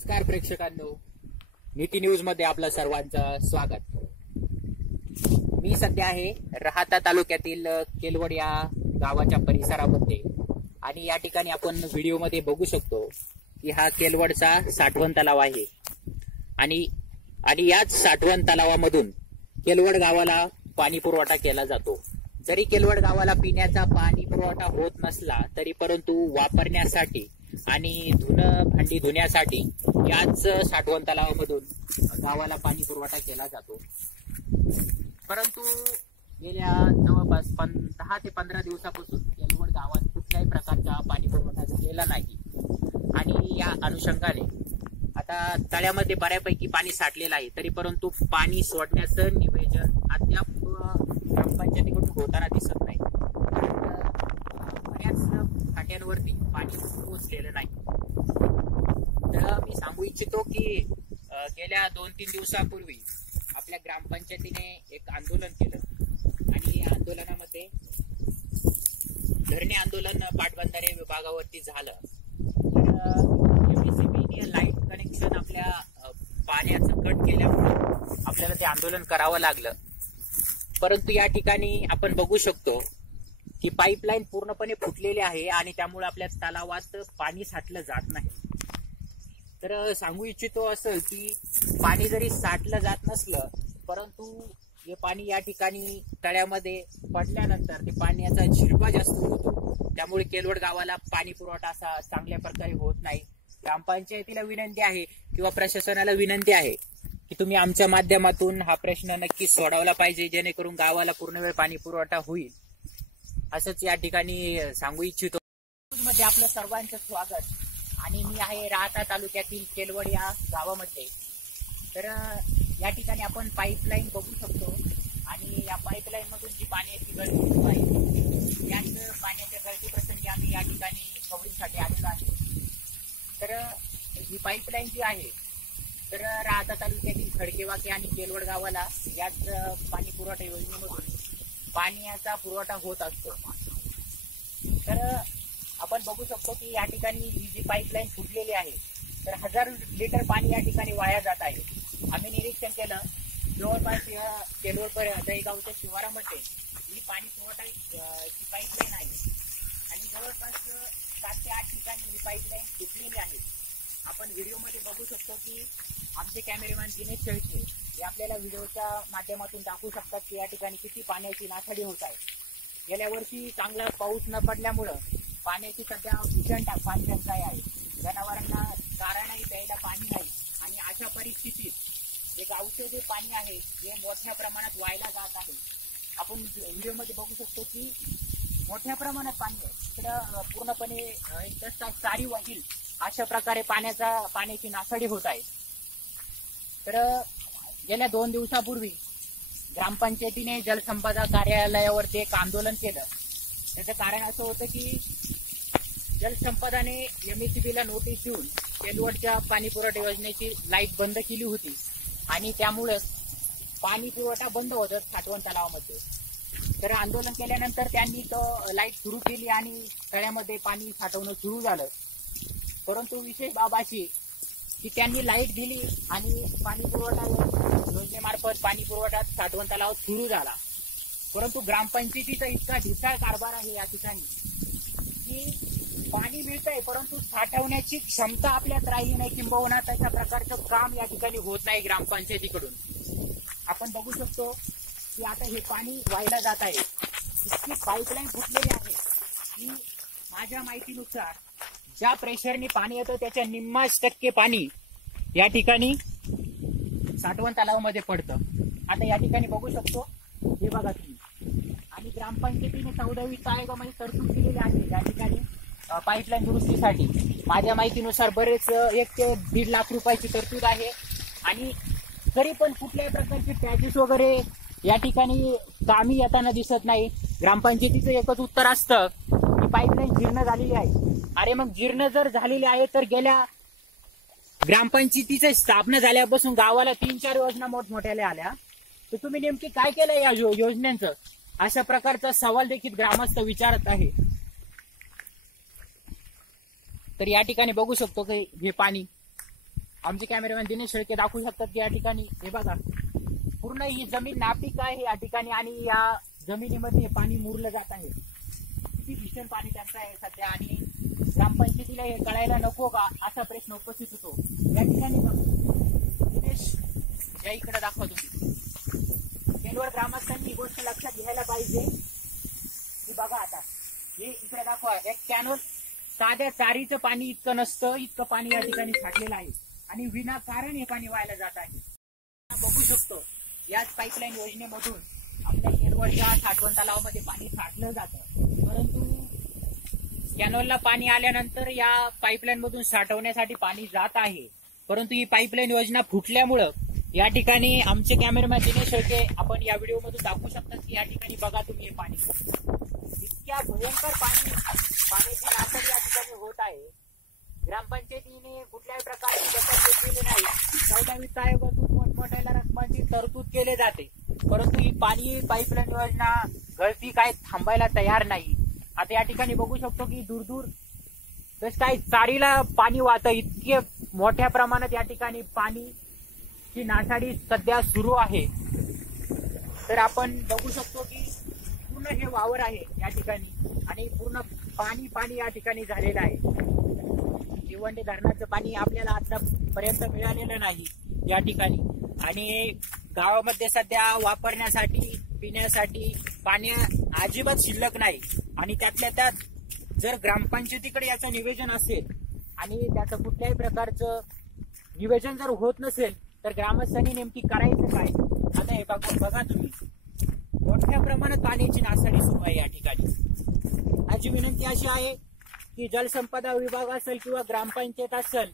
नमस्कार प्रेक्षकांनो, नीती न्यूज मध्ये आपलं सर्वांचं स्वागत। मी सध्या आहे राहाता तालुक्यातील केलवड या गावाच्या परिसरामध्ये आणि या ठिकाणी आपण व्हिडिओ मध्ये बघू शकतो की हा केलवडचा साठवण तलाव आहे आणि याच साठवण तलावामधून केलवड गावाला पाणी पुरवठा केला जातो। जरी केलवड गावाला पिण्याचा पाणी पुरवठा होत नसला तरी परंतु वापरण्यासाठी आणि भांडी धुण्यासाठी याच साठवण तलावामधून गावाला पाणी पुरवठा केला जातो। परंतु गेल्या जवळपास 10 ते 15 दिवसापासून केलवड गावात कुठल्याही प्रकारचा पाणी पुरवठा झालेला नाही आणि या अनुषंगाने आता तळ्यामध्ये बऱ्यापैकी पाणी साठलेलं आहे, तरी परंतु पाणी सोडण्याचं नियोजन अद्याप ग्रामपंचायतीकडून होताना दिसत नाही। बऱ्याच फाट्यांवरती पाणी पोहोचलेलं नाही। तर मी सांगू इच्छितो की गेल्या 2-3 दिवसापूर्वी आपल्या ग्रामपंचायतीने एक आंदोलन केलं आणि या आंदोलनामध्ये धरणे आंदोलन पाटबंधारे विभागावरती झालं। तर एमएससीबीने लाईट कनेक्शन आपल्या पाण्याचं कट केल्यामुळे आपल्याला ते आंदोलन करावं लागलं। परंतु या ठिकाणी आपण बघू शकतो की पाईपलाईन पूर्णपणे फुटलेली आहे आणि त्यामुळे आपल्या तलावात पाणी साठलं जात नाही। तर सांगू इच्छितो असं की पाणी जरी साठलं जात नसलं परंतु हे पाणी या ठिकाणी तळ्यामध्ये पडल्यानंतर ते पाण्याचा झिरपा जास्त होतो, त्यामुळे केलवड गावाला पाणी पुरवठा असा चांगल्या प्रकारे होत नाही। ग्रामपंचायतीला विनंती आहे किंवा प्रशासनाला विनंती आहे की तुम्ही आमच्या माध्यमातून हा प्रश्न नक्की सोडवला पाहिजे, जेणेकरून गावाला पूर्ण वेळ पाणी पुरवठा होईल, असंच या ठिकाणी सांगू इच्छितो। मध्ये आपलं सर्वांचं स्वागत आणि मी आहे राहाता तालुक्यातील केलवड या गावामध्ये। तर या ठिकाणी आपण पाईपलाईन बघू शकतो आणि या पाईपलाईन मधून जी पाण्याची गळती होत आहे त्याच पाण्याच्या गळती प्रसंगी आम्ही या ठिकाणी कव्हरिंगसाठी आलेलो आहे। तर ही पाईपलाईन जी आहे तर राहाता तालुक्यातील खडकेवाके आणि केलवड गावाला याच पाणी पुरवठा योजनेमधून पाण्याचा पुरवठा होत असतो। तर आपण बघू शकतो की या ठिकाणी ही जी पाईपलाईन फुटलेली आहे तर 1000 लिटर पाणी या ठिकाणी वाया जात आहे। आम्ही निरीक्षण केलं, जवळपास केलवड दहीगावच्या शिवारामध्ये ही पाणी पुरवठा ची पाईपलाईन आहे आणि जवळपास 7 ते 8 ठिकाणी ही पाईपलाईन फुटलेली आहे। आपण व्हिडिओमध्ये बघू शकतो की आमचे कॅमेरामॅन दिनेश शेळके हे आपल्याला व्हिडिओच्या माध्यमातून दाखवू शकतात की या ठिकाणी किती पाण्याची नासाडी होत आहे। गेल्या वर्षी चांगला पाऊस न पडल्यामुळं पाण्याची सध्या भीषण पाणी टंचाई आहे, जनावरांना चारायलाही प्यायला पाणी नाही आणि अशा परिस्थितीत जे गावचे जे पाणी आहे हे मोठ्या प्रमाणात वायला जात आहे। आपण व्हिडिओमध्ये बघू शकतो की मोठ्या प्रमाणात पाणी आहे, तिकडं पूर्णपणे चारी वाहील अशा प्रकारे पाण्याची नासाडी होत आहे। तर गेल्या 2 दिवसापूर्वी ग्रामपंचायतीने जलसंपदा कार्यालयावरती एक आंदोलन केलं। त्याचं कारण असं होतं की जलसंपदाने एमएससीबीला नोटीस देऊन केलवडच्या पाणी पुरवठा योजनेची लाईट बंद केली होती आणि त्यामुळे पाणी पुरवठा बंद होत साठवण तलावामध्ये। तर आंदोलन केल्यानंतर त्यांनी तो लाईट सुरू केली आणि तळ्यामध्ये पाणी साठवणं सुरू झालं। परंतु विशेष बाब अशी की त्यांनी लाईट दिली आणि पाणी पुरवठा योजनेमार्फत पाणी पुरवठा साठवण तलावात सुरू झाला, परंतु ग्रामपंचायतीचा इतका ढिसाळ कारभार आहे या ठिकाणी की पाणी मिळतंय परंतु साठवण्याची क्षमता आपल्यात राहिली नाही, किंबहुना तशा प्रकारचं काम या ठिकाणी होत नाही ग्रामपंचायतीकडून। आपण बघू शकतो की आता हे पाणी वाहिलं जात आहे, इतकी पाईपलाईन फुटलेली आहे की माझ्या माहितीनुसार ज्या प्रेशरने पाणी येतं त्याच्या 50% पाणी या ठिकाणी साठवण तलावामध्ये पडतं। आता या ठिकाणी बघू शकतो, हे बघा तुम्ही, आणि ग्रामपंचायतीने 14वी वित्त आयोगामध्ये तरतूद केलेली आहे या ठिकाणी पाईपलाईन दुरुस्तीसाठी। माझ्या माहितीनुसार बरेच 1 ते 1.5 लाख रुपयाची तरतूद आहे आणि तरी पण कुठल्याही प्रकारचे पॅचेस वगैरे या ठिकाणी कामी येताना दिसत नाही। ग्रामपंचायतीचं एकच उत्तर असतं की पाईपलाईन जीर्ण झालेली आहे। अरे मग जीर्ण जर झालेली आहे तर गेल्या ग्रामपंचायतीची स्थापना झाल्यापासून गावाला 3-4 योजना मोठमोठ्याला आल्या, तर तुम्ही नेमकी काय केलं या योजनांचं, अशा प्रकारचा सवाल देखील ग्रामस्थ विचारत आहे। तर या ठिकाणी बघू शकतो की हे पाणी आमचे कॅमेरामॅन दिनेश शेळके दाखवू शकतात की या ठिकाणी हे बघा पूर्ण ही जमीन नापीक आहे या ठिकाणी आणि या जमिनीमध्ये पाणी मुरलं जात आहे. किती भीषण पाणी त्यांचं आहे सध्या आणि ग्रामपंचायतीला हे कळायला नको का असा प्रश्न उपस्थित होतो. या ठिकाणी दिनेश या इकडे दाखवा तुम्ही. केलवड ग्रामस्थांनी ही गोष्ट लक्षात घ्यायला पाहिजे की बघा आता हे इकडे दाखवा एक कॅनोल साध्या चारीचं पाणी इतकं नसतं इतकं पाणी या ठिकाणी साठलेलं आहे आणि विनाकारण हे पाणी व्हायला जात आहे. बघू शकतो याच पाईपलाईन योजनेमधून आपल्या केलवडच्या साठवण तलावामध्ये पाणी साठलं जातं, परंतु कॅनोलला पाणी आल्यानंतर या पाईपलाईन मधून साठवण्यासाठी पाणी जात आहे, परंतु ही पाईपलाईन योजना फुटल्यामुळं या ठिकाणी आमचे कॅमेरामॅन दिनेश शेळके आपण या व्हिडिओ मधून दाखवू शकतात की या ठिकाणी बघा तुम्ही हे पाणी इतक्या भयंकर पाण्याची नासडी या ठिकाणी होत आहे. ग्रामपंचायतीने कुठल्याही प्रकारची दखल घेतलेली नाही. 14 वित्त आयोगातून मोठमोठ्या रकमांची तरतूद केली जाते, परंतु ही पाणी पाईपलाईन योजना गळती काय थांबायला तयार नाही. आता या ठिकाणी बघू शकतो की दूर दूर तस काय चारीला पाणी वाहतं इतके मोठ्या प्रमाणात या ठिकाणी पाणी ची नासाडी सध्या सुरू आहे. तर आपण बघू शकतो की पूर्ण हे वावर आहे या ठिकाणी आणि पूर्ण पाणी या ठिकाणी झालेलं आहे. भिवंडी धरणाचं पाणी आपल्याला आतापर्यंत मिळालेलं नाही या ठिकाणी आणि गावामध्ये सध्या वापरण्यासाठी पिण्यासाठी पाणी अजिबात शिल्लक नाही आणि त्यातल्या त्यात जर ग्रामपंचायतीकडे याचं नियोजन असेल आणि त्याचं कुठल्याही प्रकारचं नियोजन जर होत नसेल तर ग्रामस्थांनी नेमकी करायचं काय. आता हे बघा तुम्ही मोठ्या प्रमाणात पाण्याची नासाडी सुरू आहे या ठिकाणी. माझी विनंती अशी आहे की जलसंपदा विभाग असेल किंवा ग्रामपंचायत असेल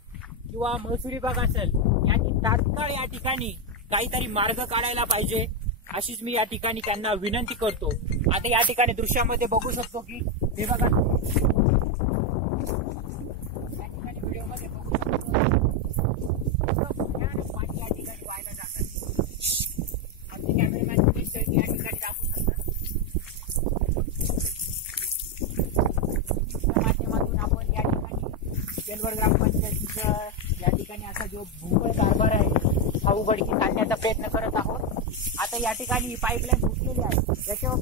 किंवा महसूल विभाग असेल यांनी तात्काळ या ठिकाणी काहीतरी मार्ग काढायला पाहिजे अशीच मी या ठिकाणी त्यांना विनंती करतो. आता या ठिकाणी दृश्यामध्ये बघू शकतो की हे बघा या ठिकाणी व्हिडिओमध्ये बघू शकतो पाणी या ठिकाणी व्हायला जातात. आमचे कॅमेरामॅन दिनेश शेळके या ठिकाणी दाखवू शकतात. माध्यमातून आपण या ठिकाणी केलवड ग्रामपंचायतीचा या ठिकाणी असा जो भूगोल कारभार आहे हा उघडकीस आणण्याचा प्रयत्न करत आहोत. आता या ठिकाणी पाईपलाईन फुटलेली आहे याच्यावर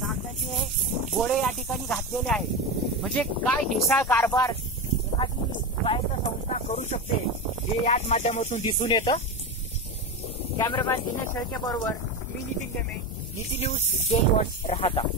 कागदाचे गोळे या ठिकाणी घातलेले आहेत. म्हणजे काय ढिसाळ कारभार एखादी स्वायत्त संस्था करू शकते हे याच माध्यमातून दिसून येतं. कॅमेरामॅन दिनेश शेळके बरोबर मी नितीन गमे, नीती न्यूज केलवड राहता.